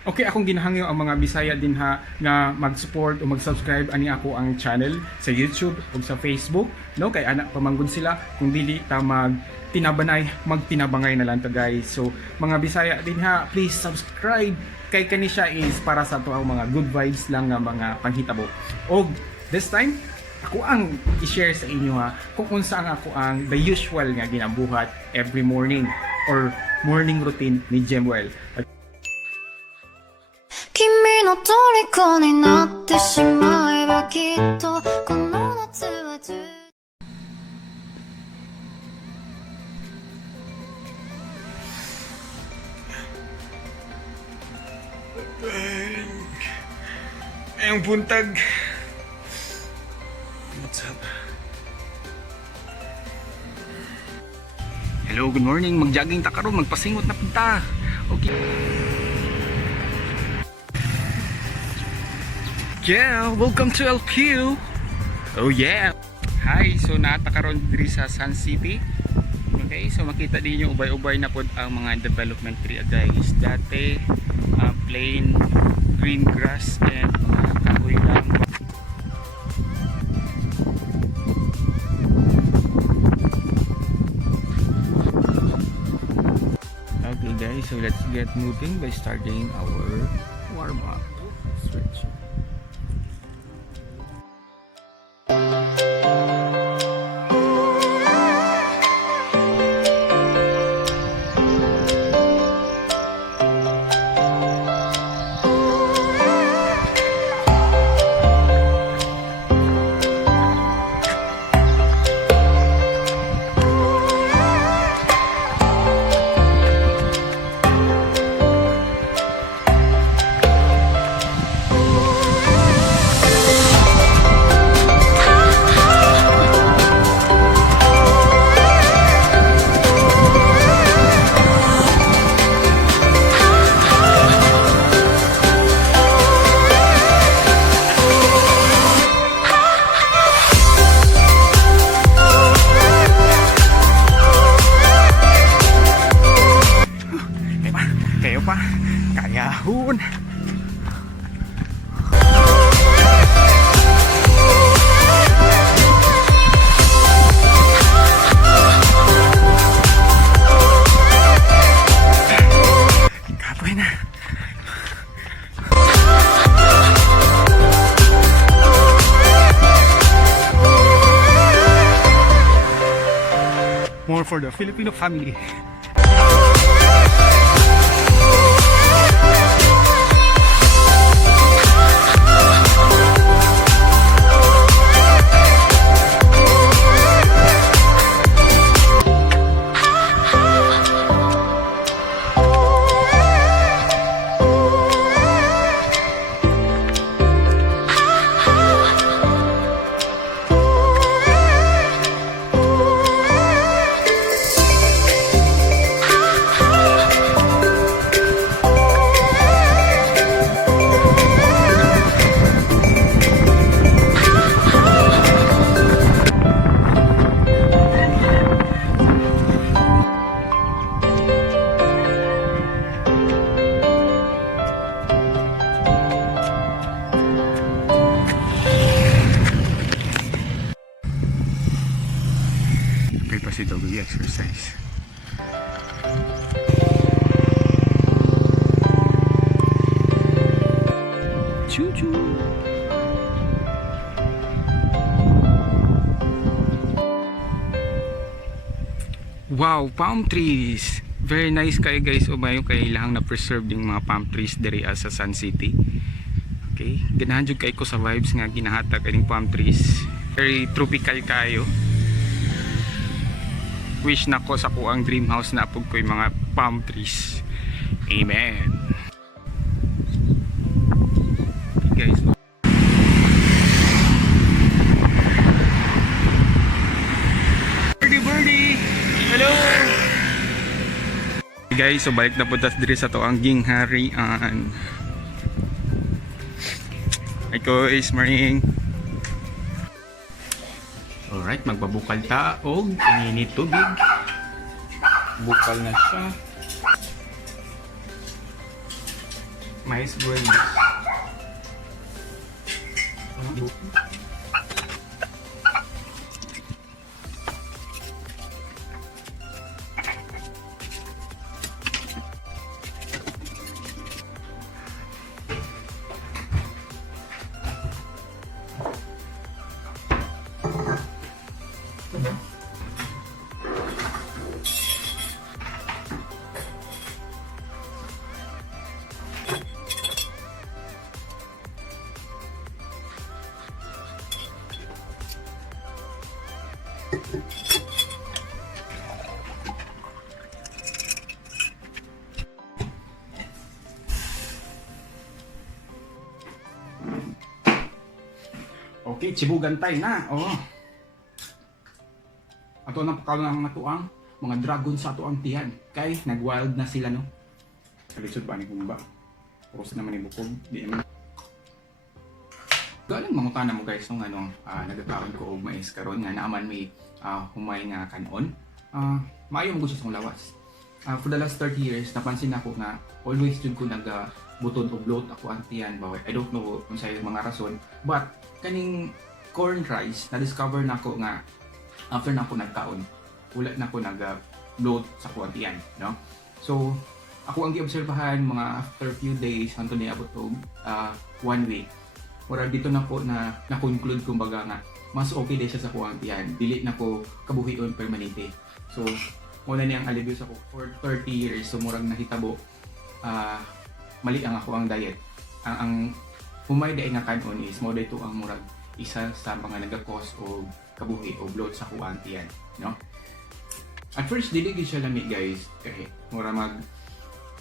Okay, akong ginahangyo ang mga Bisaya din ha nga mag-support o mag-subscribe ani ako ang channel sa YouTube o sa Facebook, no? Kay anak pamanggod sila kung dili ta magtinabangay na lang ta guys. So mga Bisaya din ha, please subscribe kay kani siya is para sa to ang mga good vibes lang nga mga panghitabo. Og this time ako ang i-share sa inyo ha kung unsa ang ako ang the usual nga ginabuhat every morning or morning routine ni Gemwell. 君の虜になってしまえばきっとこの夏は充 Ang buntag. What's up? Hello, good morning. Mag-jogging ta karon, magpasingot na punta. Okay. Yeah, welcome to LPU. Oh yeah. Hi, so naata karon diri sa Sun City. Okay, so makita din yung ubay-ubay na pod ang mga development area guys. Dati plain green grass and kahoy lang. Okay guys, so let's get moving by starting our warm-up stretch. Kayahon. Kapoy na. More for the Filipino family. WW exercise. Choo-choo. Wow, palm trees. Very nice kayo guys. Umayo kay ilang na preserve ding mga palm trees diri sa Sun City. Okay, ganahan jud kay ko sa vibes nga ginahatag kaning palm trees. Very tropical kayo. Wish na ko sa kuang dream house na pug ko'y mga palm trees. Amen. Okay guys. Birdie! Hello! Okay guys, so balik na po tas diri sa to ang gingharian. Iko is maring. Alright, magbabukal ta og init tubig. Bukal na siya. Mais boy. Okay, chibugan tayo na. Oh. Ato na pakaw ng matuang mga dragon sa ato ang tiyan. Kay nagwild na sila no. Kalisod ba ni kumba? Puros naman ni bukog. Di naman. Galing mangutana mo guys nung nagkakaon ko og mais karon nga naaman may humay nga kanon. Maayo mo siya sa lawas. For the last 30 years napansin ako nga always jud ko buton og bloat ako ang tiyan ba. I don't know kung sa mga rason, but kaning corn rice na discover nako nga after nako nagkaon wala nako bloat sa kuan tiyan, no? So ako ang giobserbahan mga after few days hangtod niabot og 1 week. Ora dito nako na conclude kumbaga nga mas okay din siya sa kuan tiyan. Dili nako kabuhion permanente. So muna niyang alibyo sa ko for 30 years so murag nahitabo mali ang ako ang diet. Ang humay daay nga kanon is mo dito ang murag isa sa mga nagakos o kabuhi o bloat sa kuan tiyan, no? At first dili gyud siya lami guys kay mura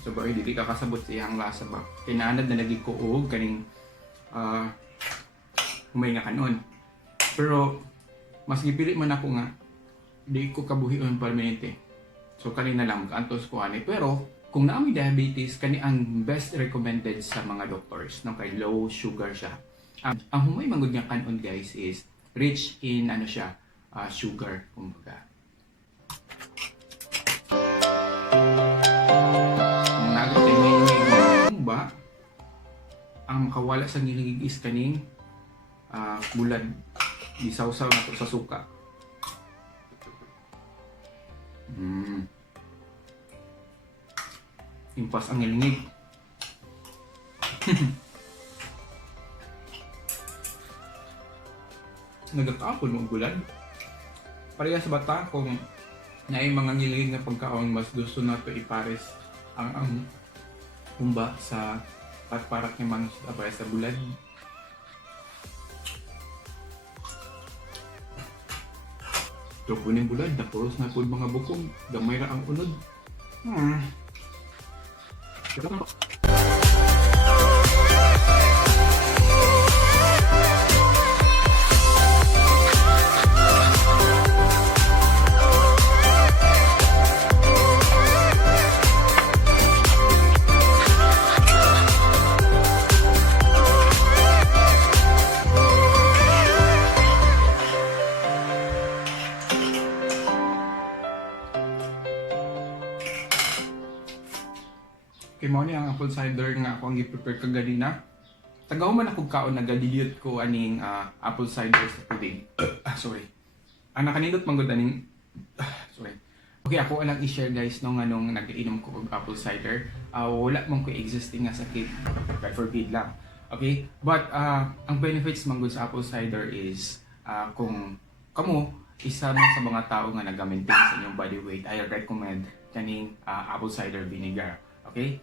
so ba dili ka kasabot sa iyang lasa ba. Kinaanad na lagi ko og kaning humay nga kanon. Pero mas gipili man ako nga di ko kabuhion permanente. So kanina lang antos ko ani pero kung naami diabetes, kani ang best recommended sa mga doctors no kay low sugar siya. Ang humay manggod nga kanon guys is rich in sugar kumbaga. Ang nagatay ba ang makawala sa ngilig is kaning bulad gisawsaw nato sa suka. Impas ang ngilingig. Nagakapon mo gulad. Pareha sa bata kung naay mga ngilingig na pagkaon mas gusto nato ipares ang humba sa patparak ng mga para sa bulad. So kuning bulad na puros na pud mga bukog, gamay ra ang unod. Kay mo ni ang apple cider nga ako ang gi-prepare kaganina. Tagaw man ako kaon nagadilute ko aning apple cider sa tubig. Sorry. Ang nakanindot man gud aning sorry. Okay, ako lang i-share guys nung nag-inom ko og apple cider. Wala man ko existing nga sakit. God forbid lang. Okay? But ang benefits man gud sa apple cider is kung kamo isa man sa mga tao nga nag-maintain sa inyong body weight, I recommend kaning apple cider vinegar. Okay?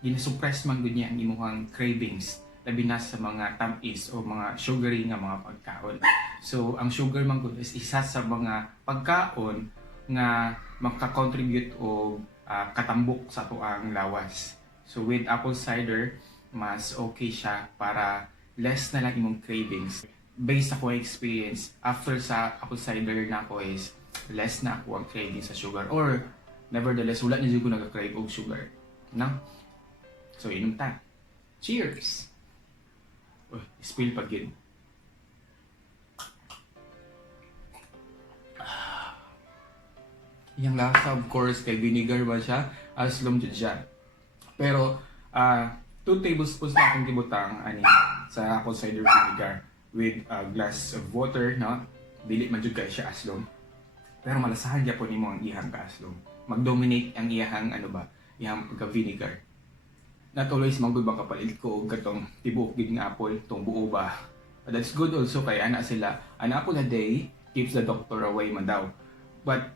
Ginasuppress man gud niya ang imuhang cravings labi na sa mga tamis o mga sugary nga mga pagkaon. So ang sugar man gud is isa sa mga pagkaon nga maka-contribute o katambok sa tuang lawas. So with apple cider mas okay siya para less na lang imong cravings. Based sa ko experience, after sa apple cider na ko is less na ako ang cravings sa sugar or nevertheless wala na ko nagka-crave og sugar. No? So, inom ta. Cheers! Uy, spill pa gid. Yung lasa, of course, kay vinegar ba siya? Aslom dyan siya. Pero, 2 tablespoons na akong gibutang ani sa apple cider vinegar with a glass of water, no? Dili man jud kay siya aslom. Pero malasahan gyapon nimo ang iyang kaaslom. Mag-dominate ang iyang iyang pagka-vinegar. Not always manggod ba kapalit ko og katong tibuok gid nga apple, tong buo ba. That's good also kay ana sila. An apple a day keeps the doctor away man daw. But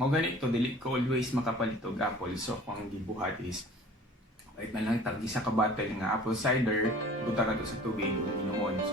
mao ganito dili ko always makapalit og apple. So kung ang gibuhat is kahit na lang tag isa ka bottle nga apple cider, buta na to sa tubig ug inumon. So,